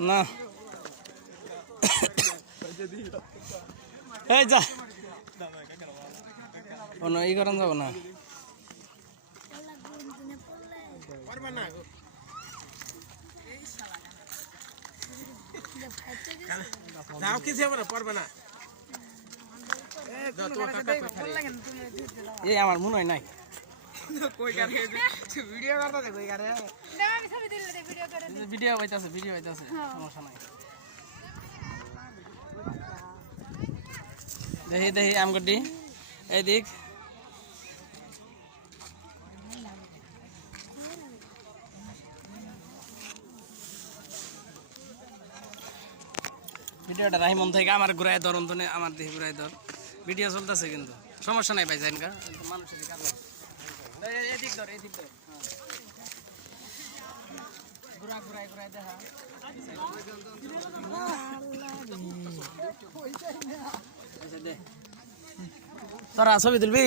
না এই যা কোনো ই করেন যাব না দাও কি যাবে না পারবে না এই আমার মনে হয় নাই কই করে ভিডিও করতে দে কই করে না আমি ছবি দিলে ভিডিও করে ভিডিও হইতাছে সমস্যা নাই দেখি আমগডি এদিক ভিডিওটা রাহিমন থেকে আমার ঘুরাই ধর অন্তনে আমার দেখি ঘুরাই ধর ভিডিও চলতেছে কিন্তু সমস্যা নাই ভাই জানকা মানুষের কাজ এদিক ধর ঘুরাই দেখা তোরা ছবি তুলবি